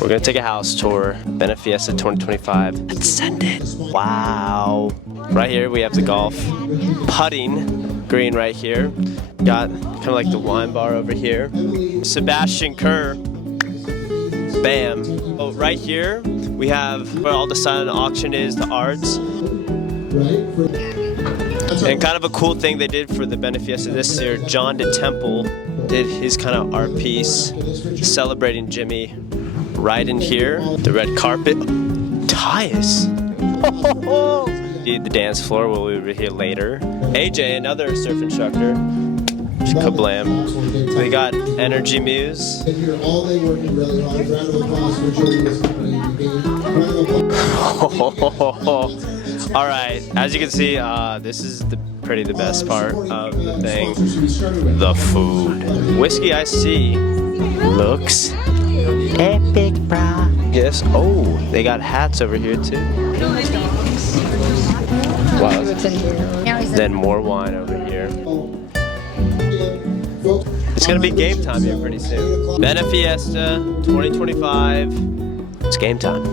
We're gonna take a house tour. Benefiesta 2025. Let's send it. Wow. Right here we have the golf putting green right here. Got kind of like the wine bar over here. Sebastian Kerr. Bam. Oh, right here we have where all the silent auction is, the arts. And kind of a cool thing they did for the Benefiesta this year, John DeTemple did his kind of art piece celebrating Jimmy right in here. The red carpet. Tyus. The dance floor will be here later. AJ, another surf instructor. Kablam. We got Energy Muse. All day working really hard. Round of applause for Jimmy. All right, as you can see, this is the best part of the thing. The food. Whiskey iced tea looks epic, brah. Yes. Oh, they got hats over here too. Wow. Then more wine over here. It's gonna be game time here pretty soon. Benefiesta 2025. It's game time.